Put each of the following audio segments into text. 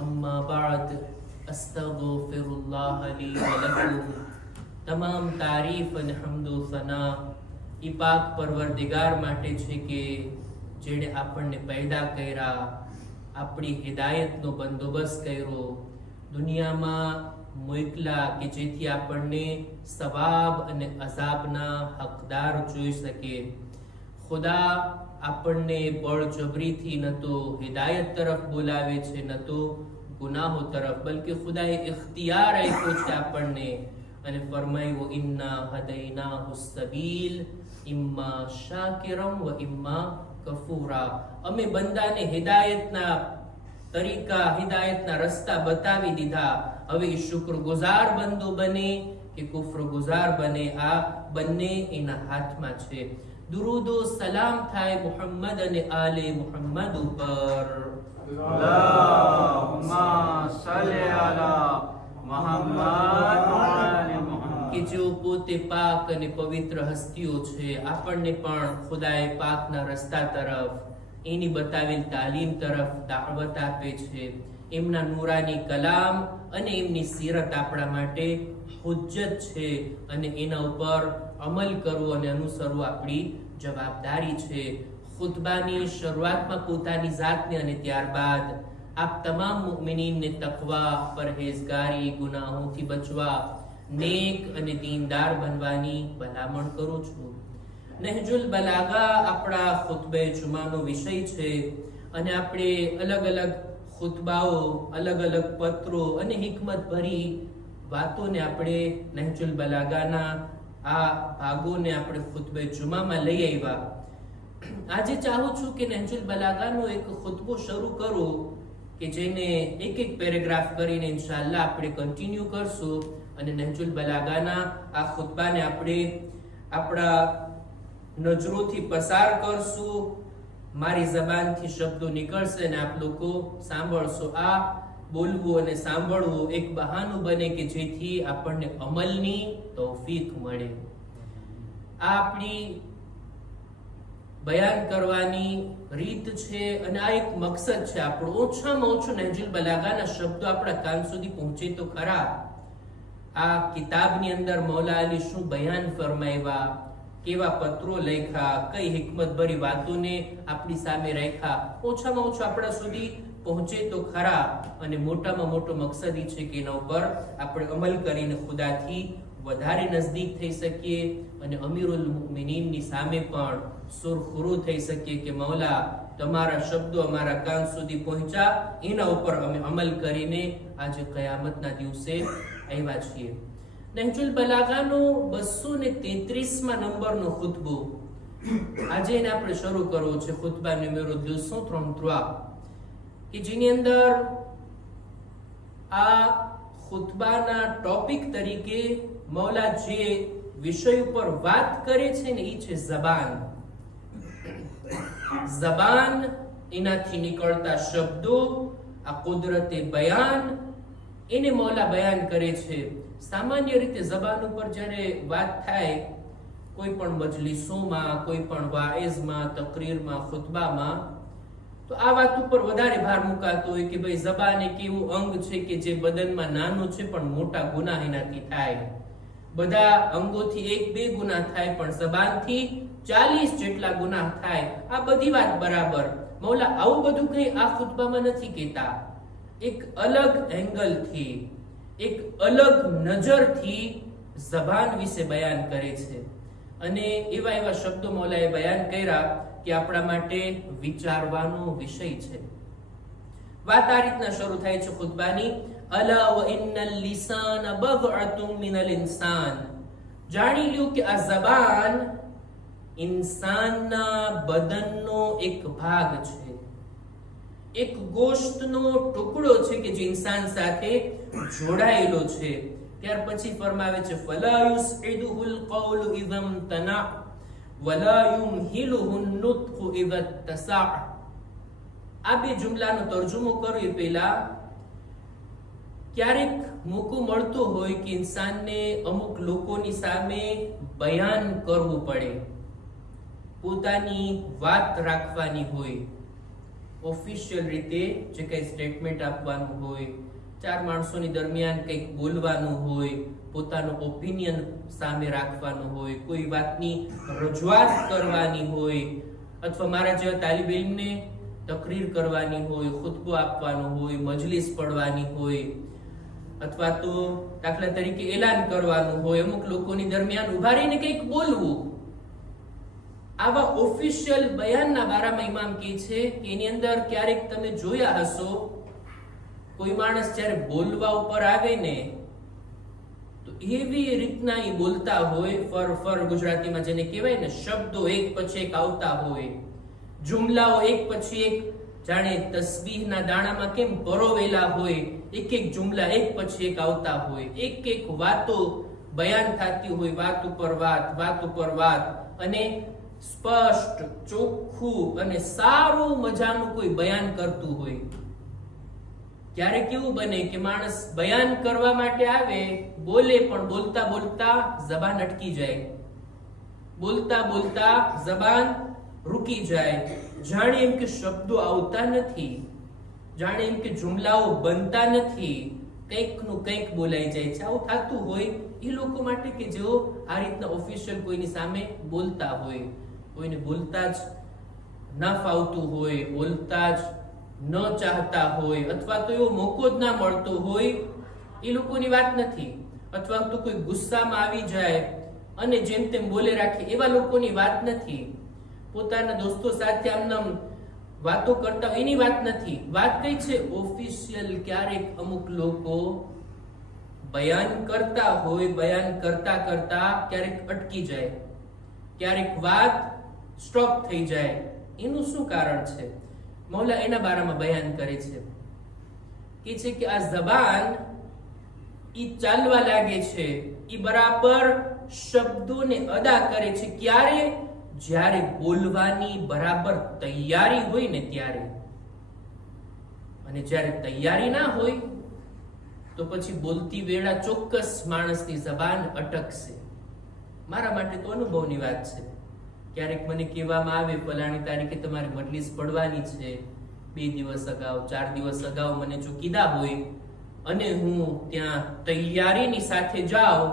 अम्मा बाद अस्तगफिरुल्लाह ली व लकुम। તમામ તારીફ અને હમદો સના ઈ પાક પરવરદિગાર માટે છે કે જેણે આપણને પેદા કર્યા, આપણી હિદાયતનો બંદોબસ્ત કર્યો, દુનિયામાં મોકલા કે જેથી આપણને સવાબ અને અઝાબના હકદાર જોઈ શકે. ખુદા આપણને બળજબરીથી ન તો હિદાયત તરફ બોલાવે છે, ન તો ગુનાહો તરફ, બલકે ખુદાએ ઇખ્તિયાર આપ્યો છે આપણને અને ફરમાયું ઇન્ના હદૈનાહુ સબીલ ઇમ્મા શાકિરમ વ ઇમ્મા કફૂરા. અમે બંદાને હિદાયતના તરીકા, હિદાયતના રસ્તા બતાવી દીધા. હવે શુક્રગુજાર બંદો બને કે કુફ્રગુજાર બને, આ બંને એના હાથમાં છે. દુરૂદો સલામ થાય મુહમ્મદ અને આલે મુહમ્મદ ઉપર. અલ્લાહુમ્મા સલ્લી અલા મુહમ્મદ વ આલે મુહમ્મદ. કે જેઓ પોતે પાક અને પવિત્ર હસ્તીઓ છે, આપણને પણ ખુદાએ પાકના રસ્તા તરફ, એની બતાવેલ તાલીમ તરફ દાવત આપે છે. એમના નૂરાની કલામ અને એમની સીરત આપણા માટે હુજ્જત છે અને એના ઉપર અમલ કરવો અને અનુસરવું આપણી જવાબદારી છે. ખુતબાની શરૂઆતમાં પોતાની જાતને અને ત્યારબાદ આપ તમામ મુમિનીનને તકવા, પરહેઝગારી, ગુનાહોથી બચવા, નેક અને દીનદાર બનવાની ભલામણ કરું છું. નહજુલ બલાગા આપણા ખુતબે જુમાનો વિષય છે અને આપણે અલગ અલગ ખુતબાઓ, અલગ અલગ પત્રો અને હિકમત ભરી વાતોને આપણે નહજુલ બલાગાના આ ભાગોને આપણે ખુતબે જુમામાં લઈ આવ્યા. આજે ચાહું છું કે નહજુલ બલાગાનો એક ખુતબો શરૂ કરું કે જેને એક એક પેરેગ્રાફ કરીને ઇન્શાઅલ્લાહ આપણે કન્ટિન્યુ કરશું અને નહજુલ બલાગાના આ ખુતબાને આપણે આપણા નજરોથી પસાર કરશું. મારી જબાનથી શબ્દો નીકળશે અને આપ લોકો સાંભળશો. આ બોલવું અને સાંભળવું એક બહાનું બને કે જેથી આપણને અમલની તૌફીક મળે. આ આપણી બયાન કરવાની રીત છે અને આ એક મકસદ છે આપણો. ઓછામાં ઓછું નહજુલ બલાગાના શબ્દો આપણા કાન સુધી પહોંચે તો ખરા. આ કિતાબની અંદર મૌલા અલી શું બયાન ફરમાવ્યા, કેવા પત્રો લખ્યા, કઈ હિકમત ભરી વાતોને આપણી સામે રાખ્યા, ઓછામાં ઓછું આપણા સુધી પહોંચે તો ખરા. અને મોટામાં મોટો મકસદ એ છે કે એના ઉપર આપણે અમલ કરીને ખુદાથી વધારે નજદીક થઈ શકીએ અને અમીરુલ મુમિનીનની સામે પણ સુરખુરુ થઈ શકીએ કે મૌલા તમારા શબ્દો અમારા કાન સુધી પહોંચ્યા, એના ઉપર અમે અમલ કરીને આજે કયામતના દિવસે આવ્યા છીએ. નહજુલ બલાગાનો 233મા નંબરનો ખુતબો આજે એને આપણે શરૂ કરવો છે. ખુતબા નંબર 233 કે જેની અંદર આ ખુતબાના ટોપિક તરીકે મૌલા જે વિષય ઉપર વાત કરે છે ને એ છે ઝબાન. ઝબાન, એનાથી નીકળતા શબ્દો, આ કુદરતે બયાન, એને મૌલા બયાન કરે છે. સામાન્ય રીતે ઝબાન ઉપર જ્યારે વાત થાય કોઈ પણ મજલિસોમાં, કોઈ પણ વાઇઝમાં, તકરીરમાં, ખુતબામાં, તો આ વાત ઉપર વધારે ભાર મુકાતો હોય કે ભાઈ ઝબાન એક એવું અંગ છે કે જે બદનમાં નાનું છે પણ મોટા ગુનાહ એનાથી થાય. બધા અંગોથી 1-2 ગુનાહ થાય પણ ઝબાનથી 40 જેટલા ગુનાહ થાય. આ બધી વાત બરાબર. મૌલા આવું બધું કઈ આ ખુતબામાં નથી કહેતા. એક અલગ એંગલથી, એક અલગ નજરથી ઝબાન વિશે બયાન કરે છે અને એવા એવા શબ્દો મૌલાએ બયાન કર્યા કે આપણા માટે વિચારવાનો વિષય છે. વાત આ રીતના શરૂ થાય છે ખુતબાની. અલા વ ઇન્નલ લિસાન બદઅતુમ મિનલ ઇન્સાન. જાણી લ્યો કે આ ઝબાન ઇન્સાનના બદનનો એક ભાગ છે, એક ગોશ્તનો ટુકડો છે કે જે ઇન્સાન સાથે જોડાયેલો છે. ત્યાર પછી ફરમાવે છે ફલા યુસઇદુલ કૌલ ઇઝમ તના વલા યુમહિલુહુ નુત્કુ ઇઝ તસા. આ બે જુમલાનો તર્જુમો કરો એ પહેલા ક્યારેક મોકો મળતો હોય કે ઇન્સાનને અમુક લોકોની સામે બયાન કરવું પડે, પોતાની વાત રાખવાની હોય, ઓફિશિયલ રીતે જે કંઈ સ્ટેટમેન્ટ આપવાનું હોય, ચાર માણસોની દરમિયાન કંઈક બોલવાનું હોય, પોતાનો ઓપિનિયન સામે રાખવાનું હોય, કોઈ વાતની રજૂઆત કરવાની હોય, અથવા મારા જેવા તાલિબ ઇલ્મને તકરીર કરવાની હોય, ખુતબો આપવાનો હોય, મજલિસ પડવાની હોય, અથવા તો દાખલા તરીકે એલાન કરવાનું હોય, અમુક લોકોની દરમિયાન ઉભા રહીને કંઈક બોલવું, આવા ઓફિશિયલ બયાનના બારામાં ઇમામ કહે છે કે એની અંદર ક્યારેક તમે જોયા હશો, કોઈ માણસ જ્યારે બોલવા ઉપર આવે ને તો એવી રીતના એ બોલતા હોય, ફર ગુજરાતીમાં જેને કહેવાય ને, શબ્દો એક પછી એક આવતા હોય, જુમલાઓ એક પછી એક, જાણે તસ્બીહના દાણામાં કેમ પરોવેલા હોય, એક એક જુમલા એક પછી એક આવતા હોય, એક એક વાતો બયાન થતી હોય, વાત ઉપર વાત, અને સ્પષ્ટ, ચોખ્ખું અને સારું મજાનું કોઈ બયાન કરતું હોય. ક્યારેક કેવું બને કે માણસ બયાન કરવા માટે આવે, બોલે, પણ બોલતા બોલતા જબાન અટકી જાય, બોલતા બોલતા જબાન રૂકી જાય, જાણે એમ કે શબ્દો આવતા નથી, જાણે એમ કે જુમલાઓ બનતા નથી, કંઈકનું કંઈક બોલાઈ જાય છે. આવું થતું હોય એ લોકો માટે કે જેઓ આ રીતના ઓફિશિયલ કોઈની સામે બોલતા હોય, કોઈને બોલતા જ ન ફાવતું હોય, બોલતા જ ન ચાહતા હોય, અથવા તો એવો મોકો જ ના મળતો હોય, એ લોકોની વાત નથી. અથવા તો કોઈ ગુસ્સામાં આવી જાય અને જેમ તેમ બોલે રાખે, એવા લોકોની વાત નથી. પોતાના દોસ્તો સાથે આમ વાતો કરતા એની વાત નથી. વાત કઈ છે? ઓફિશિયલ. ક્યારેક અમુક લોકો બયાન કરતા હોય, બયાન કરતા કરતા ક્યારેક અટકી જાય, ક્યારેક વાત સ્ટોપ થઈ જાય. એનું શું કારણ છે? મૌલા એના બારામાં બયાન કરે છે કે આ જબાન ઈ ચાલવા લાગે છે, ઈ બરાબર શબ્દોને અદા કરે છે. ક્યારે? જ્યારે બોલવાની બરાબર તૈયારી હોય ને ત્યારે. અને જ્યારે તૈયારી ના હોય તો પછી બોલતી વેળા ચોક્કસ માણસની જબાન અટકશે. મારા માટે તો અનુભવની વાત છે. ક્યારેક મને કહેવામાં આવે, ફલાણી તારીખે તમારે મજલિસ પડવાની છે, 2 દિવસ અગાઉ, 4 દિવસ અગાઉ મને જો કીધા હોય અને હું ત્યાં તૈયારીની સાથે જાઉં,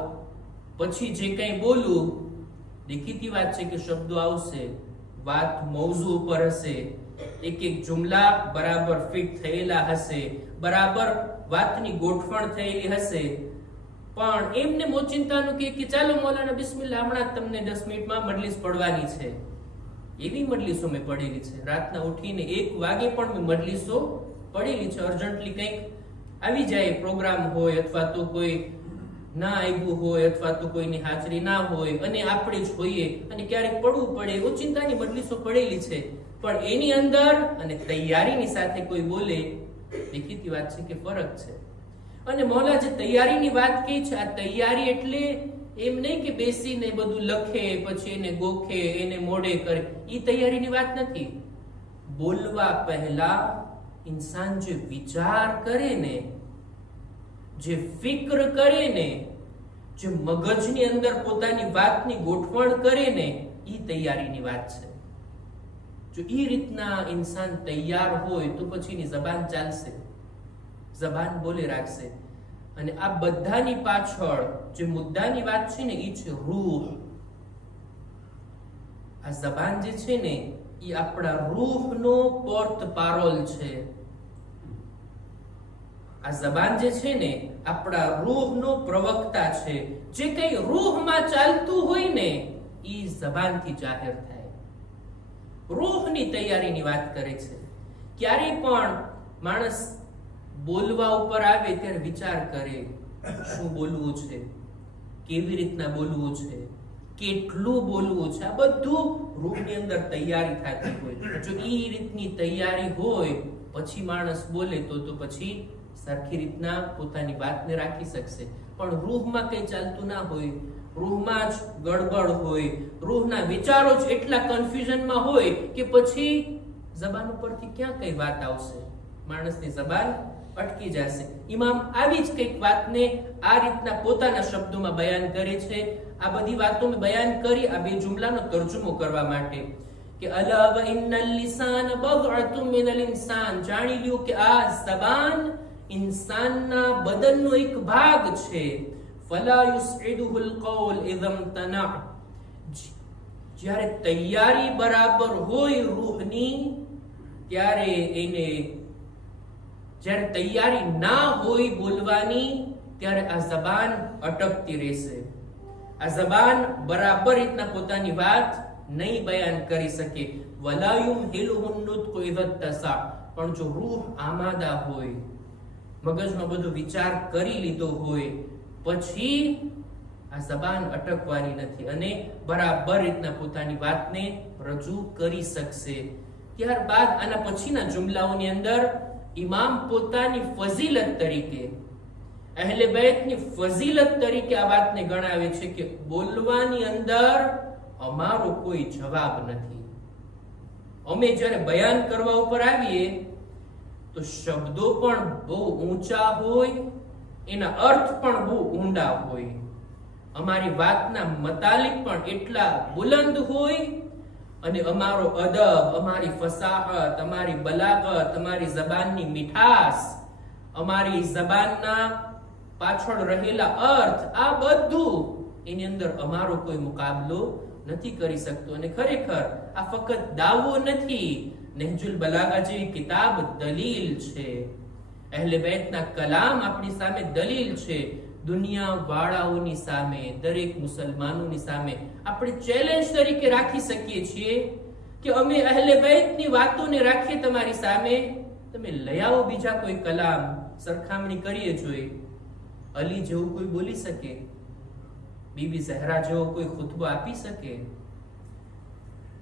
પછી જે કંઈ બોલું, દેખીતી વાત છે કે શબ્દો આવશે, વાત મૌઝુ ઉપર હશે, એક એક જુમલા બરાબર ફિટ થયેલા હશે, બરાબર વાતની ગોઠવણ થયેલી હશે. પણ એમને મોચિંતાનું કે ચાલો મૌલાના બિસ્મિલ્લાહ, હમણાં તમને 10 મિનિટમાં મજલિસ પડવાની છે. એવી મજલિસો મેં પડેલી છે, રાતના ઉઠીને 1 વાગે પણ મેં મજલિસો પડેલી છે. અર્જન્ટલી કંઈક આવી જાય, પ્રોગ્રામ હોય, અથવા તો કોઈ ના આવ્યું હોય, અથવા તો કોઈની હાજરી ના હોય અને આપણે જ હોઈએ અને ક્યારેક પડવું પડે, ઓચિંતાની મજલિસો પડેલી છે. પણ એની અંદર અને તૈયારીની સાથે કોઈ બોલે, દેખીતી વાત છે કે ફરક છે. અને મૌલા જે તૈયારીની વાત કહી છે, આ તૈયારી એટલે એમ નહીં કે બેસીને બધું લખે, પછી એને ગોખે, એને મોઢે કરે, એ તૈયારીની વાત નથી. બોલવા પહેલા ઇન્સાન જે વિચાર કરે ને, જે ફિક્ર કરે ને, જે મગજની અંદર પોતાની વાતની ગોઠવણ કરે ને, એ તૈયારીની વાત છે. જો એ રીતના ઇન્સાન તૈયાર હોય તો પછીની જબાન ચાલશે, જબાન બોલે રાખશે. અને આ બધાની પાછળ જે મુદ્દાની વાત છે ને, એ છે રૂહ. આ જબાન જે છે ને, એ આપણા રૂહનો પોર્ટ પારોલ છે. આ જબાન જે છે ને, આપણા રૂહનો પ્રવક્તા છે. જે કઈ રૂહમાં ચાલતું હોય ને, એ જબાનથી જાહેર થાય. રૂહની તૈયારીની વાત કરે છે. ક્યારે પણ માણસ બોલવા ઉપર આવે ત્યારે વિચાર કરે, શું બોલવું છે, કેવી રીતના બોલવું છે, કેટલું બોલવું છે. આ બધું રૂહની અંદર તૈયારી થતી હોય. જો એ રીતની તૈયારી હોય પછી માણસ બોલે તો પછી સરખી રીતના પોતાની વાતને રાખી શકશે. પણ રૂહમાં કઈ ચાલતું ના હોય, રૂહમાં જ ગડબડ હોય, રૂહના વિચારો જ એટલા કન્ફ્યુઝનમાં હોય કે પછી જબાન ઉપરથી ક્યાં કઈ વાત આવશે, માણસની જબાન અટકી જશે. ઇમામ આવી જ કઈક વાતને આ રીતના પોતાના શબ્દોમાં બયાન કરે છે. આ બધી વાતો મેં બયાન કરી આ 2 જુમલાનો તર્જુમો કરવા માટે કે અલા વ ઇન્નલ લિસાન બદઅતુમ મિનલ ઇન્સાન, જાણી લ્યો કે આ ઝબાન ઇન્સાનના બદનનો એક ભાગ છે. ફલા યુસઇદુલ કૌલ ઇધમ તના, જ્યારે તૈયારી બરાબર હોય રૂહની ત્યારે એને, જ્યારે તૈયારી ના હોય બોલવાની ત્યારે આ ઝબાન અટકતી રહેશે. આ ઝબાન બરાબર રીતના પોતાની વાત નહીં બયાન કરી શકે. વલા યુમહિલુહુન નુત્કુ ઇધત તસા, પણ જો રૂહ આમાદા હોય, મગજમાં બધો વિચાર કરી લીધો હોય, પછી આ ઝબાન અટકવાની નથી અને બરાબર રીતના પોતાની વાતને રજૂ કરી શકશે. ત્યારબાદ આના પછીના જુમલાઓની અંદર ઇમામ પોતાની ફઝીલત તરીકે, અહેલે બેતની ફઝીલત તરીકે આ વાતને ગણાવે છે કે બોલવાની અંદર અમારો કોઈ જવાબ નથી. અમે જ્યારે બયાન કરવા ઉપર આવીએ તો શબ્દો પણ બહુ ઊંચા હોય, એના અર્થ પણ બહુ ઊંડા હોય, અમારી વાતના મતાલિક પણ એટલા બુલંદ હોય, અને અમારો અદબ, અમારી ફસાહત, અમારી બલાગત, અમારી ઝબાનની મીઠાસ, અમારી ઝબાનના પાછળ રહેલા અર્થ, આ બધું એની અંદર અમારો કોઈ મુકાબલો નથી કરી શકતો. અને ખરેખર આ ફક્ત દાવો નથી, નહજુલ બલાગા જેવી કિતાબ દલીલ છે. અહેલે બેતના કલામ આપણી સામે દલીલ છે. દુનિયા વાળાઓની સામે, દરેક મુસલમાનોની સામે આપણે ચેલેન્જ તરીકે રાખી શકીએ છીએ કે અમે અહેલે બેતની વાતોને રાખીએ તમારી સામે, તમે લઈ આવો બીજા કોઈ કલામ, સરખામણી કરીએ જોઈએ. અલી જેવું કોઈ બોલી શકે? બીબી ઝહરા જેવો કોઈ ખુતબો આપી શકે?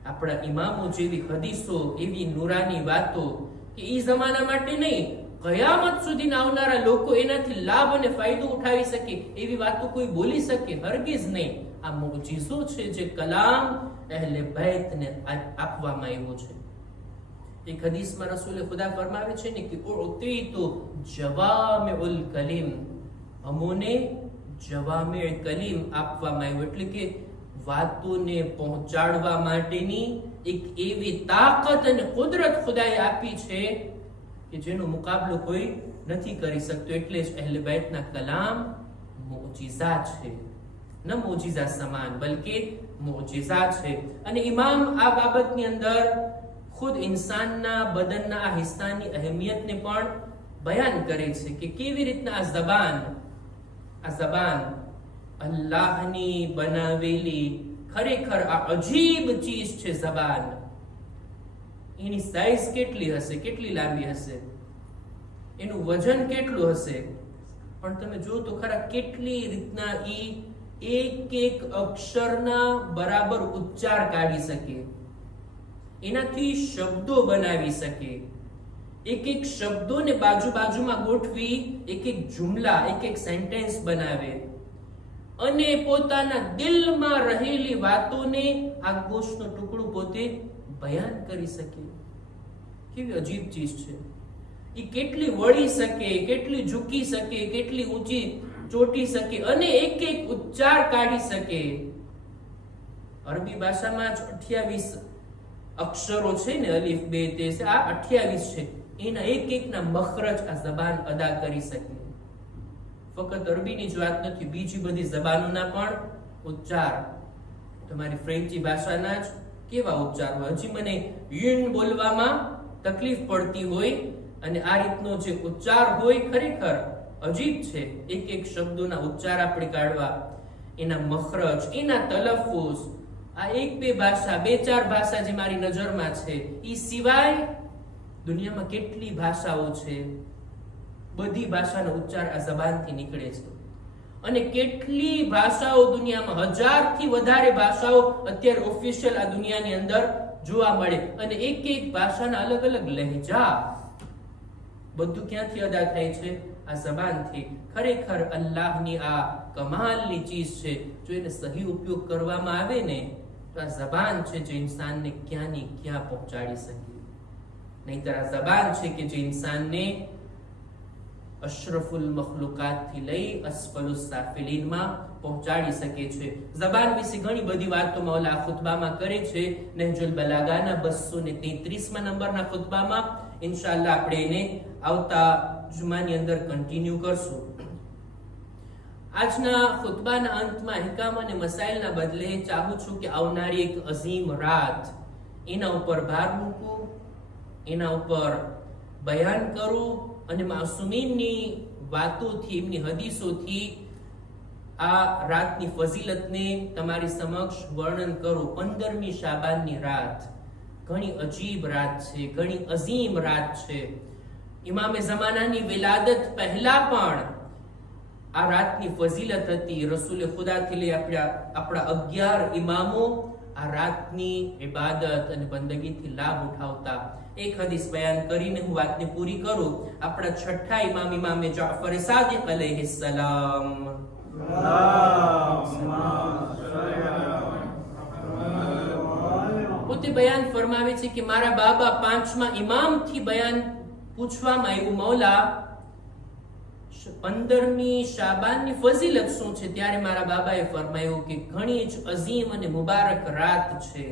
આપણા ઇમામો જેવી હદીસો, એવી નુરાની વાતો કે ઈ જમાના માટે નહીં, કયામત સુધી આવનારા લોકો એનાથી લાભ અને ફાયદો ઉઠાવી શકે એવી વાતો કોઈ બોલી શકે? હરગિઝ નહીં. આ મુઅજીઝો છે જે કલામ અહેલે બેતને આપવામાં આવ્યો છે. એક હદીસમાં રસૂલે ખુદા ફરમાવે છે ને કે ઉતીતુ જવામિઉલ કલીમ, અમોને જવામિઉલ કલીમ આપવામાં આવ્યો, એટલે કે વાતોને પહોંચાડવા માટેની એક એવી તાકાત અને કુદરત ખુદાએ આપી છે કે જેનો મુકાબલો કોઈ નથી કરી શકતો. એટલે જ અહેલે બેતના કલામ મુઅજીઝા છે, ન મુઅજીઝા સમાન બલકે મુઅજીઝા છે. અને ઇમામ આ બાબતની અંદર ખુદ ઇન્સાનના બદનના આ હિસ્સાની અહેમિયતને પણ બયાન કરે છે કે કેવી રીતના આ ઝબાન અલ્લાહની બનાવેલી ખરેખર આ અજીબ ચીજ છે. ઝબાન એની સાઈઝ કેટલી હશે, કેટલી લાંબી હશે, એનું વજન કેટલું હશે, પણ તમે જો તો ખરા કેટલી રીતના ઈ એક એક અક્ષરના બરાબર ઉચ્ચાર કાઢી શકે, એનાથી શબ્દો બનાવી શકે, એક એક શબ્દોને બાજુ બાજુમાં ગોઠવી એક એક જુમલા, એક એક સેન્ટેન્સ બનાવે, અને પોતાના દિલમાં રહેલી વાતોને આ ગોશનો ટુકડો પોતે બયાન કરી શકે. કેવી અજીબ ચીજ છે! એ કેટલી વળી શકે, કેટલી ઝૂકી શકે, કેટલી ઊંચી ચોટી શકે, અને એક એક ઉચ્ચાર કાઢી શકે. અરબી ભાષામાં જ 28 અક્ષરો છે ને, અલીફ બે તે છે, આ 28 છે. એના એક એકના મખરજ આ ઝબાન અદા કરી શકે. ફક્ત અરબીની જ વાત નથી, બીજી બધી ઝબાનોના પણ ઉચ્ચાર, તમારી ફ્રેન્ચી ભાષાના જ કેવા ઉચ્ચાર હોય. હજી મને યુન બોલવામાં તકલીફ પડતી હોય, અને આ રીતનો જે ઉચ્ચાર હોય ખરેખર અજીબ છે. એક એક શબ્દોના ઉચ્ચાર આપણે કાઢવા, એના મખરજ, એના તલફ્ફુઝ, આ એક બે ભાષા, બે ચાર ભાષા જે મારી નજરમાં છે, એ સિવાય દુનિયામાં કેટલી ભાષાઓ છે. બધી ભાષાનો ઉચ્ચાર આ ઝબાનથી નીકળે છે. અને કેટલી ભાષાઓ દુનિયામાં, 1000 થી વધારે ભાષાઓ અત્યારે ઓફિશિયલ આ દુનિયાની અંદર જોવા મળે, અને એક એક ભાષાના અલગ અલગ લહેજા, બધું ક્યાંથી અદા થાય છે? આ ઝબાનથી. ખરેખર અલ્લાહની આ કમાલની ચીજ છે. જો એને સહી ઉપયોગ કરવામાં આવે ને તો આ ઝબાન છે જે ઇન્સાનને ક્યાંની ક્યાં પહોંચાડી શકે. નહીંતર આ ઝબાન છે કે જે ઇન્સાનને અશરફુલ મખલુકાત થી લઈ અસફલુસ સાફિલીનમાં પહોંચાડી શકે છે. ઝબાન વિશે ઘણી બધી વાતો મૌલા ખુતબામાં કરે છે. નહજુલ બલાગાના 233મા નંબરના ખુતબામાં ઇન્શાઅલ્લાહ આપણે એને આવતા જુમાની અંદર કન્ટિન્યુ કરશું. આજના ખુતબાના અંતમાં હિકામ અને મસાઇલના બદલે ચાહું છું કે આવનારી એક અઝીમ રાત એના ઉપર ભાર મૂકું, એના ઉપર બયાન કરું અને માસુમીનની વાતોથી, એમની હદીસોથી આ રાતની ફઝીલતને તમારી સમક્ષ વર્ણન કરું. 15મી શાબાનની રાત ઘણી અજીબ રાત છે, ઘણી અઝીમ રાત છે. ઇમામે ઝમાનાની વિલાદત પહેલા પણ આ રાતની ફઝીલત હતી. રસૂલ ખુદાથી લઈ આપણા 11 ઇમામો આ રાતની ઇબાદત અને બંદગીથી લાભ ઉઠાવતા. એક હદીસ બયાન કરીને હું વાતને પૂરી કરું. આપણા છઠ્ઠા ઇમામ ઇમામે જાફર સાદિક અલૈહિસ્સલામ પોતે બયાન ફરમાવે છે કે મારા બાબા 5મા ઇમામથી બયાન પૂછવામાં આવ્યું, મૌલા 15મી શાબાનની ફઝીલત શું છે? ત્યારે મારા બાબાએ ફરમાયું કે ઘણી જ અઝીમ અને મુબારક રાત છે.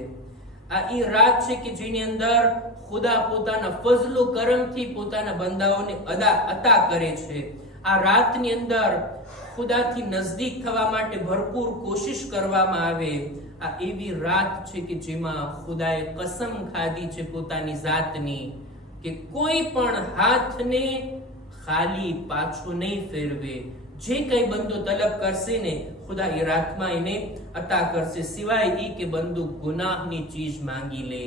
આ એ રાત છે કે જેની અંદર ખુદા પોતાના ફઝલો કરમથી પોતાના બંદાઓને અતા કરે છે. આ રાતની અંદર ખુદાથી નજદીક થવા માટે ભરપૂર કોશિશ કરવામાં આવે. આ એવી રાત છે કે જેમાં ખુદાએ કસમ ખાધી છે પોતાની જાતની કે કોઈ પણ હાથને ખાલી પાછો નહીં ફેરવે. જે કઈ બંદો તલબ કરશે ને ખુદા એ રાતમાં એને અતા કરશે, સિવાય એ કે બંદો ગુનાહની ચીજ માંગી લે,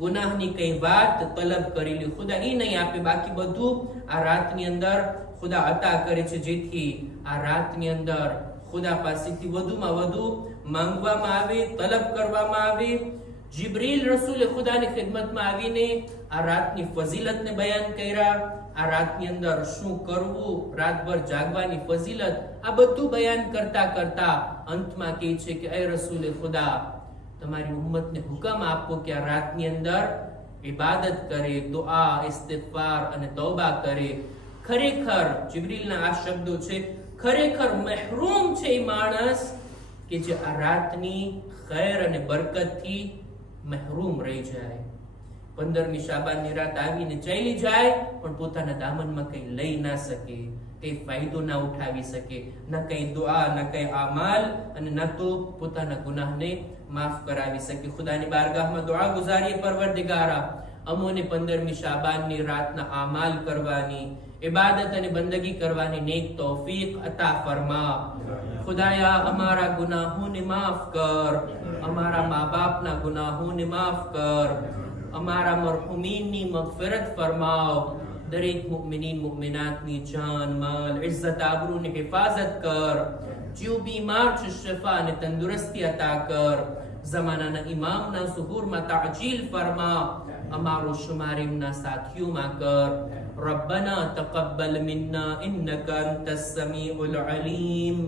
ગુનાહની કઈ વાત તલબ કરી લે, ખુદા એ નહીં આપે. બાકી બધું આ રાતની અંદર ખુદા અતા કરે છે, જેથી આ રાતની અંદર ખુદા પાસેથી વધુમાં વધુ માંગવામાં આવે, તલબ કરવામાં આવે. જિબ્રીલ રસૂલ ખુદાની ખિદમતમાં આવીને આ રાતની ફઝીલતને બયાન કર્યા. આ રાતની અંદર શું કરવું, રાતભર જાગવાની ફઝીલત, આ બધું બયાન કરતા કરતા અંતમાં કહે છે કે એ રસૂલ ખુદા, તમારી ઉમ્મતને હુકમ આપો કે આ રાતની અંદર ઇબાદત કરે, દુઆ, ઇસ્તિગફાર અને તૌબા કરે. ખરેખર જિબ્રીલના આ શબ્દો છે, ખરેખર મહેરૂમ છે એ માણસ કે જે આ રાતની ખૈર અને બરકતથી મહેરૂમ રહી જાય. 15મી શાબાનની રાત આવીને ચાલી જાય પણ પોતાના દામનમાં કઈ લઈ ના શકે, કઈ ફાયદો ના ઉઠાવી શકે, ન કઈ દુઆ, ન કઈ આમાલ અને ન તો પોતાના ગુનાહને માફ કરાવી શકે. ખુદાની બારગાહમાં દુઆ ગુજારીએ, પરવરદિગારા અમોને 15મી શાબાનની રાતના આમાલ કરવાની, ઇબાદત અને બંદગી કરવાની નેક તૌફીક અતા ફરમા. ખુદાયા અમારા ગુનાહોને માફ કર, અમારા મા બાપના ગુનાહોને માફ કર, અમારા મરહુમીનની મગફિરત ફરમાવ. દરેક મુમિનીન મુમિનાતની જાન, માલ, ઇઝ્ઝત, આબરૂની હિફાજત કર. જીવ બીમાર છે શિફા અને તંદુરસ્તી અતા કર. ઝમાનાના ઇમામના ઝુહૂરમાં તાજીલ ફરમા. અમારો શુમાર એમના સાથીઓમાં કર. ربنا تقبل منا إنك أنت السميع العليم